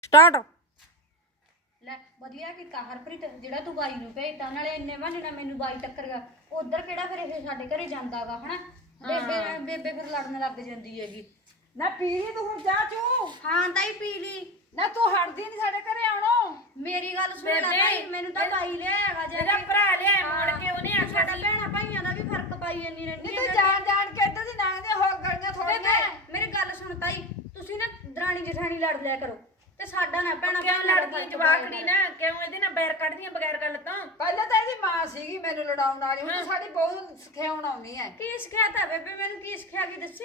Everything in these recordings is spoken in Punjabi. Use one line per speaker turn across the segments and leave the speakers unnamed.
ਸਟਾਰਟ।
ਲੈ ਵਧੀਆ ਕੀਤਾ ਹਰਪ੍ਰੀਤ, ਜਿਹੜਾ ਤੂੰ ਬਾਈ ਨੂੰ ਭੇਜਤਾ, ਨਾਲੇ ਇੰਨੇ ਬਹਾਨੇ ਨਾਲ ਮੈਨੂੰ ਬਾਈ ਟੱਕਰ ਗਿਆ। ਉਧਰ ਕਿਹੜਾ ਫਿਰ ਇਹ ਸਾਡੇ ਘਰੇ ਜਾਂਦਾਗਾ ਹਨਾ। ਬੇਬੇ ਬੇਬੇ ਫਿਰ ਲੜਨ ਲੱਗ ਜਾਂਦੀ ਹੈਗੀ।
ਨਾ ਪੀ ਲਈ ਤੂੰ ਹੁਣ ਚਾਹ ਚੂ?
ਹਾਂ ਤਾਈ ਪੀ ਲਈ।
ਨਾ ਤੂੰ ਹਟਦੀ ਨਹੀਂ ਸਾਡੇ ਘਰੇ ਆਉਣੋਂ।
ਮੇਰੀ ਗੱਲ ਸੁਣ ਲੈ ਤਾਈ, ਮੈਨੂੰ ਤਾਂ ਬਾਈ ਲਿਆਏਗਾ ਜੇ
ਇਹਦਾ ਭਰਾ ਲਿਆ ਮੁੜ ਕੇ ਉਹਨੇ ਆਖਿਆ
ਸਾਡਾ ਭੈਣਾਂ ਭਾਈਆਂ ਦਾ ਵੀ ਫਰਕ ਪਾਈ ਜਾਂਦੀ ਰਹਿੰਦੀ
ਨਹੀਂ ਤੂੰ ਜਾਣ ਜਾਣ ਕੇ ਇੱਧਰ ਦੀ ਲੰਘਦੇ ਹੋਰ ਗਲੀਆਂ ਥੋੜੀਆਂ।
ਮੇਰੀ ਗੱਲ ਸੁਣ ਤਾਈ, ਤੁਸੀਂ ਨਾ ਦਰਾਣੀ ਜਠਾਣੀ ਲੜ ਲਿਆ ਕਰੋ ਤੇ ਸਾਡਾ ਨਾ ਭੈਣਾਂ
ਕਿਉਂ ਲੜਦੀ ਜਵਾਕੜੀ ਨਾ, ਕਿਉਂ ਇਹਦੇ ਨਾਲ ਬੈਰ ਕੱਢਦੀਆਂ ਬਗੈਰ ਗੱਲ ਤੋਂ?
ਪਹਿਲਾਂ ਤਾਂ ਇਹਦੀ ਮਾਂ ਸੀਗੀ ਮੈਨੂੰ ਲੜਾਉਣ ਵਾਲੀ, ਹੁਣ ਸਾਡੀ ਬਹੁਤ ਸਿਖਾਉਣ ਆਉਣੀ ਹੈ।
ਕੀ ਸਿਖਾਤਾ ਬੇਬੇ ਮੈਨੂੰ? ਕੀ ਸਿਖਾ ਕੇ ਦੱਸੀ?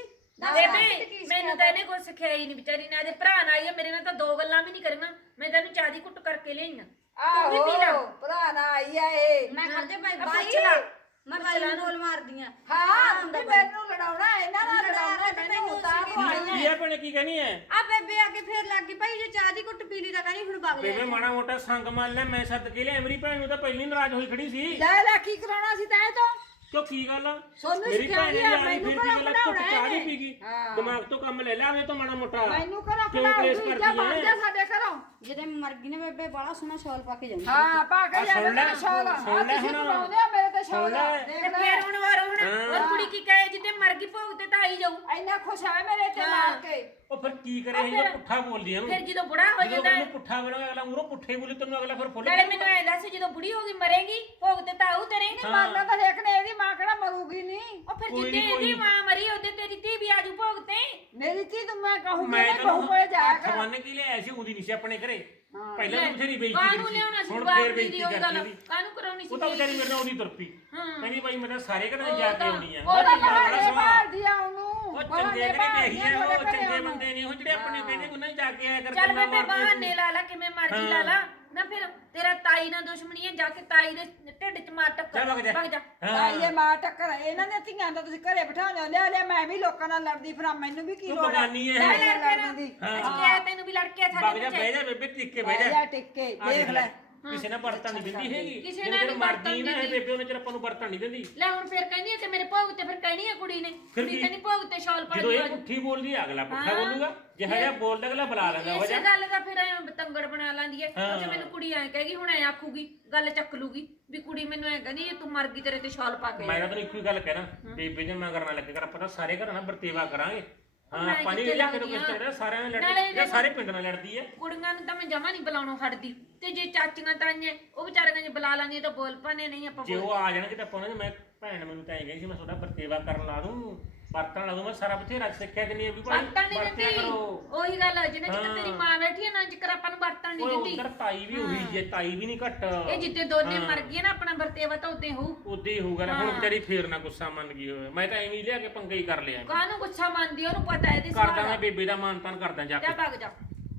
ਬੇਬੇ ਮੈਨੂੰ ਤਾਂ ਇਹਨੇ ਕੁਝ ਸਿਖਾਇਆ ਹੀ ਨਹੀਂ ਵਿਚਾਰੀ ਨੇ। ਇਹਦੇ ਭਰਾ ਨਾਲ ਆਈ ਆ, ਮੇਰੇ ਨਾਲ ਤਾਂ ਦੋ ਗੱਲਾਂ ਵੀ ਨਹੀਂ ਕਰੀਆਂ। ਮੈਂ ਤੈਨੂੰ ਚਾਹ ਦੀ ਘੁੱਟ ਕਰਕੇ ਲਿਆਈ ਆ। ਤੂੰ ਵੀ ਪੀ ਲੈ।
ਆਹੋ ਭਰਾ ਨਾ ਆਈ ਆ ਇਹ।
ਮੈਂ ਖਰਜੇ ਭਾਈ
ਪੁੱਛ
ਬਾਈ
ਲਾ।
ਮੈਂ ਬਾਈ ਨੂੰ ਬੋਲ ਮਾਰਦੀ ਆ।
ਹਾਂ ਤੂੰ ਵੀ ਮੈਨੂੰ ਲੜਾਉਣਾ, ਇਹਨਾਂ ਨਾਲ ਲੜਾਉਣਾ, ਮੈਨੂੰ ਤਾਂ ਤੂੰ ਆਈ
ਕੀ ਹੈ ਭੈਣੇ, ਕੀ ਕਹਿਣੀ ਹੈ?
ਆ ਬੇਬੇ ਆ ਕੇ ਫੇਰ ਲੱਗ ਗਈ ਭਾਈ, ਜੇ ਚਾਹ ਦੀ ਘੁੱਟ ਪੀ ਲਈ ਤਾਂ ਕਹਿੰਦੀ ਹੁਣ ਵਗ
ਬੇਬੇ
ਜਾ।
ਮਾੜਾ ਮੋਟਾ ਸੰਗ ਮੰਨ ਲੈ, ਮੈਂ ਸੱਦ ਕੇ ਲਿਆ। ਮੇਰੀ ਭੈਣ ਨੂੰ ਤਾਂ ਪਹਿਲੀ ਨਾਰਾਜ਼ ਹੋਈ ਖੜੀ ਸੀ।
ਲੈ ਲੈ ਕੀ ਕਰਾਉਣਾ ਸੀ ਤੈਂ ਤੋਂ?
ਕਿਉਂ ਕੀ ਗੱਲ ਆ?
ਸੋਨੂੰ
ਮੇਰੀ ਭੈਣ ਨੇ
ਸਿਖਾਈ ਆ,
ਯਾਰੀ
ਮੈਨੂੰ
ਫਿਰ
ਘਰੋਂ
ਕੀ ਗੱਲ,
ਕਢਾਉਣਾ
ਤੂੰ ਚਾਹ
ਇਹਨੇ।
ਨਹੀਂ ਪੀ ਗਈ,
ਹਾਂ।
ਦਿਮਾਗ ਤੋਂ ਕੰਮ ਲੈ ਲਿਆ ਆਵੇ ਤੋਂ ਮਾੜਾ ਮੋਟਾ।
ਮੈਨੂੰ ਘਰੋਂ
ਕਿਉਂ
ਕਢਾਉ
ਕਲੇਸ਼
ਤੂੰ,
ਕਰਦੀ
ਜਾ ਵੜ
ਹੈ?
ਜਾ ਸਾਡੇ ਘਰੋਂ।
ਜਿਹਦੇ ਮਰ ਗਈ ਨੇ ਬੇਬੇ ਬਾਲਾ ਸੋਹਣਾ ਸ਼ਾਲ ਪਾ ਕੇ ਜਾਂਦੀ।
ਹਾਂ ਪਾ ਕੇ
ਆ ਸੁਣ
ਜਾਵੇ
ਲੈ,
ਮੇਰਾ ਸ਼ੌਲ। ਆ
ਸੁਣ ਲੈ
ਤੁਸੀਂ
ਹੁਣ।
ਬਣਾਉਂਦੇ ਆ ਮੇਰੇ ਤੇ
ਸੁਣ
ਸ਼ੌਲ।
ਲੈ।
ਦੇਖ
ਤੇ
ਲੈ
ਫੇਰ ਹੁਣ ਹੋਰ ਕੁੜੀ ਕੀ ਕਹੇ, ਜਿੱਦੇ ਮਰ ਗਈ ਭੋਗ ਤੇ ਤਾਂ ਆਈ ਜਾਊ।
ਇੰਨਾ ਖੁਸ਼ ਹੈ ਮੇਰੇ ਤੇ ਮਾਰ ਕੇ।
ਉਹ ਫਿਰ ਕੀ ਕਰੇ, ਇਹ ਪੁੱਠਾ ਬੋਲਦੀ ਆ
ਫਿਰ
ਉਹਨੂੰ।
ਜਦੋਂ ਬੁੜਾ ਹੋ
ਜਦੋਂ
ਜਾਂਦਾ
ਉਹਨੂੰ ਪੁੱਠਾ ਬੋਲੇਗਾ ਅਗਲਾ ਮੂਹਰੋਂ ਪੁੱਠੇ ਬੋਲੇ ਤੈਨੂੰ ਅਗਲਾ ਫਿਰ ਫੁੱਲ
ਨਾਲੇ ਮੈਨੂੰ ਐ ਦੱਸ, ਜਦੋਂ ਬੁੜੀ ਹੋ ਗਈ ਮਰੇਗੀ ਭੋਗ ਤੇ ਤਾਂ ਆਊ ਤੇਰੇ।
ਨਹੀਂ ਮਾਰਨਾ ਤਾਂ ਦੇਖ ਨੇ, ਇਹਦੀ ਮਾਂ ਕਿਹੜਾ ਮਰੂਗੀ ਨਹੀਂ।
ਉਹ ਫਿਰ
ਕੋਈ
ਜਿੱਦੇ
ਨੀ,
ਇਹਦੀ
ਕੋਈ
ਮਾਂ ਮਰੀ ਉਹਦੇ ਤੇਰੀ ਧੀ ਵੀ ਆਜੂ ਭੋਗ ਤੇ।
ਮੇਰੀ ਧੀ ਤੂੰ ਮੈਂ ਕਹੂੰਗੀ
ਮੈਂ
ਮੈਂ ਬਹੂ ਕੋਲੇ ਜਾਇਆ
ਹੱਥ
ਕਰ।
ਬੰਨ ਕੇ ਲਿਆਇਆ ਸੀ, ਉਹਦੀ ਨਹੀਂ ਸੀ ਆਪਣੇ ਘਰੇ। ਪਹਿਲਾਂ ਤਾਂ ਬਥੇਰੀ ਬੇਇੱਜ਼ਤੀ
ਕਾਹਨੂੰ
ਕੀਤੀ
ਲਿਆਉਣਾ ਸੀ
ਹੁਣ
ਜਵਾਬ
ਫੇਰ
ਦੀ
ਬੇਇੱਜ਼ਤੀ
ਉਹ
ਕਰਦੀ
ਗੱਲ?
ਉਹਦੀ।
ਕਾਹਨੂੰ ਕਰਾਉਣੀ ਸੀ?
ਉਹ ਤਾਂ ਵਿਚਾਰੀ ਮੇਰੇ ਨਾਲ ਉਹਦੀ ਤੁਰ ਪਈ।
ਹਾਂ।
ਕਹਿੰਦੀ ਭਾਈ ਮੈਂ ਤਾਂ ਸਾਰੇ ਘਰਾਂ ਜਾ ਕੇ ਆਉਣੀ ਆ।
ਉਹਦਾ
ਬੜਾ
ਬਹਾਨੇ
ਸਵਾਦ।
ਭਾਲਦੀ ਆ ਉਹਨੂੰ।
ਉਹ ਚੰਗੇ ਕਿਹੜੇ ਦੇਖੀ ਆ, ਉਹ ਚੰਗੇ ਬੰਦੇ ਨੇ ਉਹ ਜਿਹੜੇ ਆਪਣੇ ਕਹਿੰਦੇ ਉਹਨਾਂ ਜਾ ਕੇ ਆਇਆ ਕਰ।
ਚੱਲ
ਗੱਲਾਂ
ਬੇਬੇ
ਮਾਰਦੇ
ਬਹਾਨੇ ਲਾ ਲਾ, ਕਿਵੇਂ ਮਰਜੀ ਲਾ ਲਾ ਨਾ। ਫਿਰ ਤੇਰਾ ਤਾਈ ਨਾਲ ਦੁਸ਼ਮਣੀ ਹੈ, ਜਾ ਕੇ ਤਾਈ ਦੇ ਢਿੱਡ 'ਚ ਮਾਰ ਟੱਕਰ।
ਚੱਲ ਵਗ ਜਾ।
ਵਗ ਜਾ।
ਤਾਈ ਇਹ ਮਾਂ ਟੱਕਰ ਇਹਨਾਂ ਦੇ ਧੀਆਂ ਦਾ ਤੁਸੀਂ ਘਰੇ ਬਿਠਾਉਂਦੇ ਲਿਆ ਲਿਆ। ਮੈਂ ਵੀ ਲੋਕਾਂ ਨਾਲ ਲੜਦੀ ਫਿਰਾਂ, ਮੈਨੂੰ ਵੀ ਕੀ
ਤੂੰ
ਲੋੜ
ਬਗਾਨੀ ਹੈ।
ਲੈ ਲੜ ਕੇ ਨਾ।
ਲੜਨ ਦੀ।
ਅਸੀਂ ਕਿਹਾ ਤੈਨੂੰ ਵੀ ਲੜ ਕੇ
ਵਗ
ਸਾਡੇ
ਜਾ,
ਵਿੱਚ
ਬਹਿ ਜਾ ਬੇਬੇ, ਟਿੱਕ ਕੇ ਬਹਿ
ਬਹਿ
ਜਾ।
ਜਾ ਟਿੱਕੇ
ਆ
ਦੇਖ ਲੈ।
ਕਿਸੇ ਨੇ ਵਰਤਣ ਨਹੀਂ ਦਿੰਦੀ ਹੈਗੀ।
ਕਿਸੇ
ਜਿਹਨੇ
ਨਾਲ
ਚਿਰ
ਨੀ
ਮਰਦੀ ਨਾ
ਵਰਤਣ
ਇਹ ਬੇਬੇ ਉਹਨੇ ਚਿਰ ਆਪਾਂ ਨੂੰ ਵਰਤਣ ਨਹੀਂ ਦਿੰਦੀ।
ਲੈ ਹੁਣ ਫਿਰ ਕਹਿੰਦੀ ਹੈ ਤੇ ਮੇਰੇ ਭੋਗ ਤੇ ਫਿਰ ਕਹਿਣੀ ਹੈ ਕੁੜੀ ਨੇ।
ਫਿਰ
ਕੁੜੀ
ਕੀ?
ਕਹਿੰਦੀ ਭੋਗ ਤੇ ਸ਼ਾਲ ਪਾ
ਜਦੋਂ
ਲਈ।
ਇਹ ਪੁੱਠੀ ਬੋਲਦੀ ਆ, ਅਗਲਾ ਪੁੱਠਾ ਬੋਲੂਗਾ। ਜਿਹੜਾ ਜਿਹਾ ਬੋਲਦਾ ਅਗਲਾ ਬੁਲਾ ਲੈਂਦਾ ਹੋ
ਇਸੇ
ਜਾ।
ਗੱਲ ਦਾ ਫਿਰ ਐਂ ਬਤੰਗੜ ਬਣਾ ਲੈਂਦੀ ਹੈ। ਉਹ ਜੇ ਮੈਨੂੰ ਕੁੜੀ ਐਂ ਕਹੇਗੀ, ਹੁਣ ਐਂ ਆਖੂਗੀ, ਗੱਲ ਚੱਕ ਲੂਗੀ ਵੀ ਕੁੜੀ ਮੈਨੂੰ ਐਂ ਕਹਿੰਦੀ ਜੇ ਤੂੰ ਮਰ ਗਈ ਤੇਰੇ ਤੇ ਸ਼ਾਲ ਪਾ ਕੇ।
ਮੈਂ ਤਾਂ ਤੈਨੂੰ ਇੱਕੋ ਹੀ ਗੱਲ ਕਹਿਣਾ, ਬੇਬੇ ਦੇ ਮਗਰ ਨਾ ਲੱਗੇ ਕਰ। ਆਪਾਂ ਤਾਂ ਸਾਰੇ ਘਰਾਂ ਨਾਲ ਵਰਤੇਵਾ ਕਰਾਂਗੇ। ਹਾਂ
ਮੈਂ
ਆਪਾਂ ਨਹੀਂ
ਕਿੱਥੇ
ਲਿਆ ਕੇ
ਲੱਗਦੀ
ਕਿਸ ਤਰ੍ਹਾਂ ਸਾਰਿਆਂ ਨਾਲ
ਨਾਲੇ
ਲੜਦੀ ਇਹ ਸਾਰੇ ਪਿੰਡ ਨਾਲ ਲੜਦੀ ਹੈ।
ਕੁੜੀਆਂ ਨੂੰ ਤਾਂ ਮੈਂ ਜਮਾ ਨਹੀਂ ਬੁਲਾਉਣੋਂ ਹਟਦੀ। ਤੇ ਜੇ ਚਾਚੀਆਂ ਤਾਈਆਂ ਉਹ ਵਿਚਾਰੀਆਂ ਜੇ ਬੁਲਾ ਲਾਂਗੇ ਤਾਂ ਬੋਲ ਪਾਣੇ ਨਹੀਂ ਆਪਾਂ।
ਜੇ ਉਹ ਆ ਜਾਣਗੇ ਤਾਂ ਆਪਾਂ ਉਹਨਾਂ ਦੇ, ਮੈਂ ਭੈਣ ਮੈਨੂੰ ਤਾਂ ਐਂ ਕਹੀ ਸੀ ਮੈਂ ਤੁਹਾਡਾ ਵਰਤੇਵਾ ਕਰਨ ਲਾ ਦੂੰ, ਵਰਤਣ ਲਾ ਦੂੰ। ਮੈਂ ਸਾਰਾ ਬਥੇਰਾ ਸਿੱਖਿਆ ਕਿ ਨਹੀਂ ਵੀ ਭਾਈ
ਵਰਤਣ ਨਹੀਂ
ਵਰਤਿਆ
ਦਿੰਦੀ।
ਕਰੋ।
ਉਹੀ ਗੱਲ ਹੈ, ਜਿੰਨਾ ਚਿਰ ਤੇਰੀ ਮਾਂ ਬੈਠੀ ਹੈ ਨਾ, ਜਿਕਰ ਆਪਾਂ ਨੂੰ ਵਰਤਣ ਨਹੀਂ
ਓਏ
ਦਿੰਦੀ।
ਉਧਰ ਤਾਈ ਵੀ ਉਹੀ ਜੇ, ਤਾਈ ਵੀ ਨਹੀਂ ਘੱਟ।
ਇਹ ਜਿੱਦੇ ਦੋਨੇ ਮਰ ਗਏ ਨਾ, ਆਪਣਾ ਵਰਤੇਵਾ ਤਾਂ ਉਦੇ ਹੋਊ।
ਉਦੇ ਹੀ ਹੋਊਗਾ ਨਾ। ਹੁਣ ਵਿਚਾਰੀ ਫੇਰ ਨਾ ਗੁੱਸਾ ਮੰਨ ਗਈ ਹੋਵੇ। ਮੈਂ ਤਾਂ ਐਵੇਂ ਹੀ ਲਿਆ ਕੇ ਪੰਗਾ ਹੀ ਕਰ ਲਿਆ।
ਕਾਹਨੂੰ ਗੁੱਸਾ ਮੰਨਦੀ ਆ, ਉਹਨੂੰ ਪਤਾ ਇਹਦੀ
ਕਰਦਾ ਮੈਂ ਬੇਬੇ ਦਾ ਮਾਨ ਤਾਨ ਕਰਦਾ ਜਾ
ਜਾ
ਕੇ।
ਭੱਗ ਜਾ।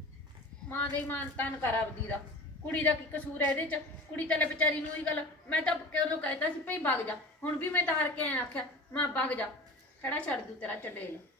ਮਾਂ ਦੇ ਮਾਨ ਤਾਨ ਕਰ ਆਪਦੀ ਦਾ। ਕੁੜੀ ਦਾ ਕੀ ਕਸੂਰ ਹੈ ਇਹਦੇ ਚ? ਕੁੜੀ ਤਾਂ ਲੈ ਵਿਚਾਰੀ ਨੂੰ ਹੀ ਗੱਲ। ਮੈਂ ਤਾਂ ਕਦੋਂ ਕਹਿਤਾ ਸੀ ਭਈ ਭੱਗ ਜਾ। ਹੁਣ ਵੀ ਮੈਂ ਤਾਂ ਹਾਰ ਕੇ ਆਖਿਆ ਮੈਂ ਭੱਗ ਜਾ, ਖੜਾ ਛੱਡ ਦੂ ਤੇਰਾ ਚੰਡੇਲ।